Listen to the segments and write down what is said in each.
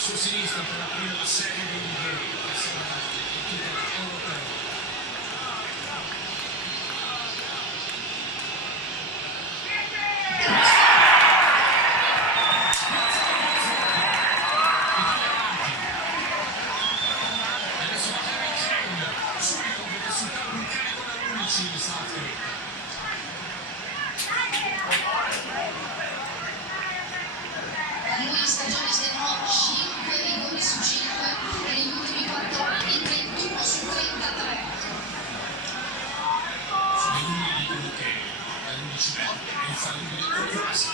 suo sinistro per aprire la serie dei migliori, che sarà il titolo europeo. Adesso Harry Kane, subito deve sultare un carico da 11 in Southgate. Lui in stagione segnò 5 rigori su 5 e negli ultimi 4 anni 31 su 33. Sono i numeri dicono che dall'11 volte è infallibile o quasi.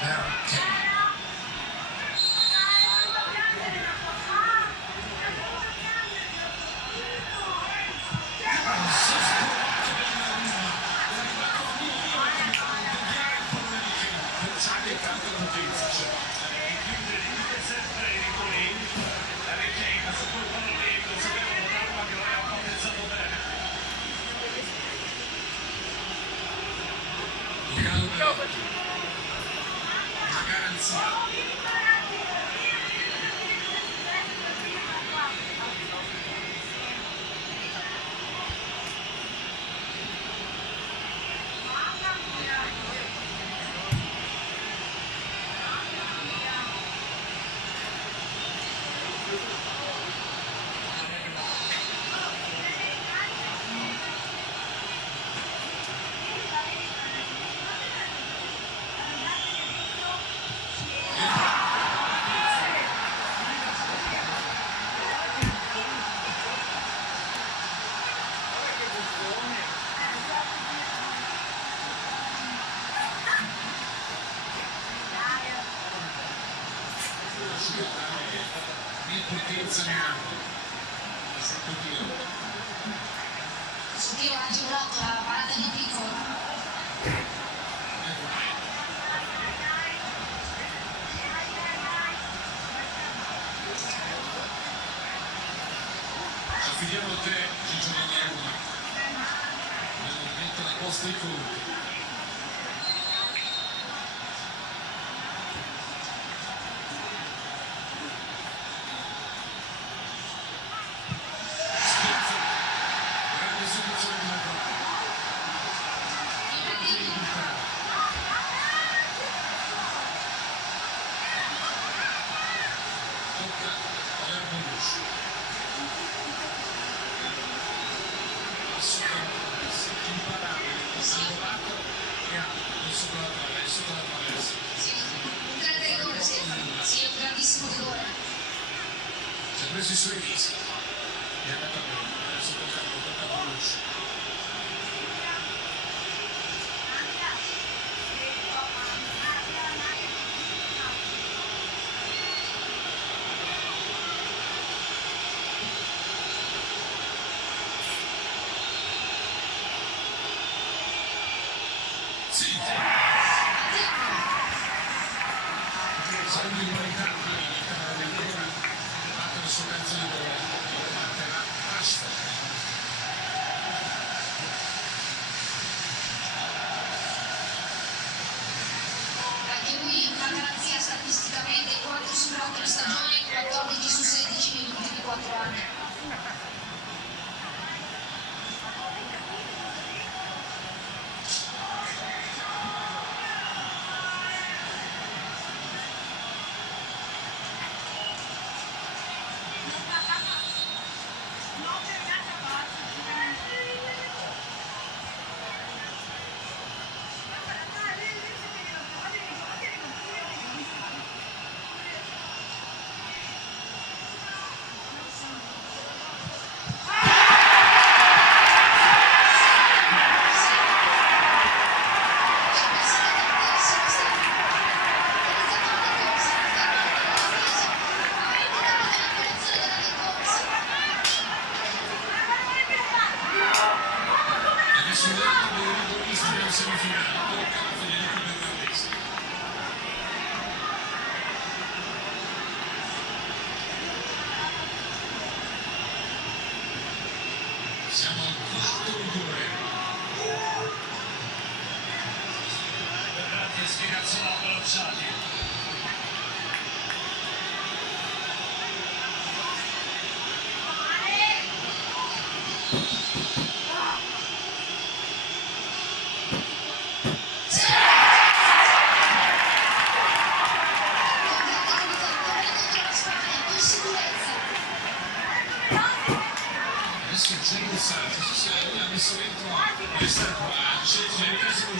Harry Kane. Una garanzia. Potenza neanche sotto tiro. Su tiro ha agevolato la parata di Piccolo. Affidiamo a te, Gigio Donnarumma, nel movimento dei vostri conti. Si è preso i suoi rischi e è andato bene, adesso tocca a Bonucci. Sì, sarebbe immaritabile ancora battere il suo calcio di gol, batterà Rashford. Anche lui una garanzia statisticamente 4 su 4 in stagione, 14 su 16 negli ultimi 4 anni.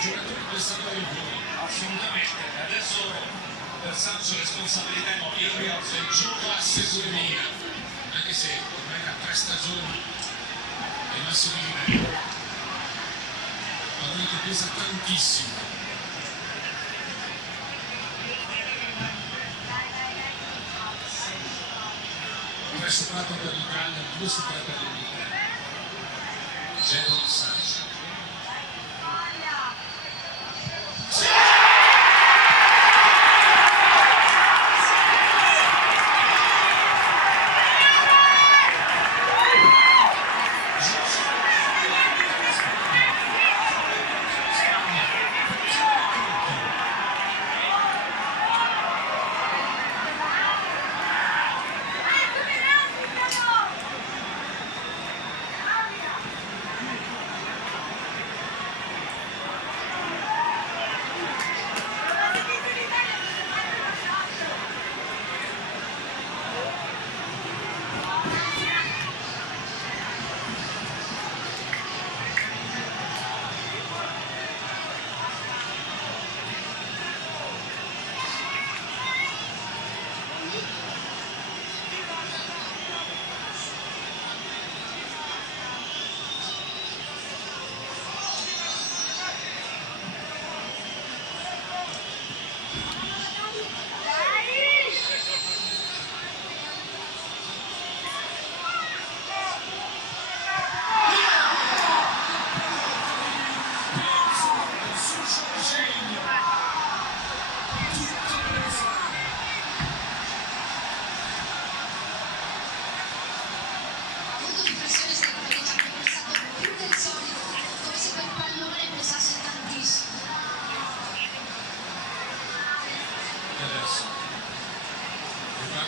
giocatori pensatori del gol. Assolutamente, adesso per Sancho responsabilità enorme, Classe 2000, anche se ormai da 3 stagioni è il massimo livello. Pallone che pesa tantissimo. Tre superate per l'Italia, 2 superate per l'Inghilterra. Jadon Sancho.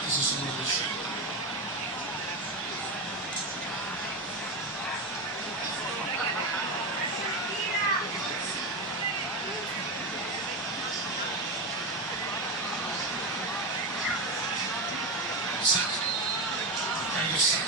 Si sono cresciuti. Sancho, cambio Sancho.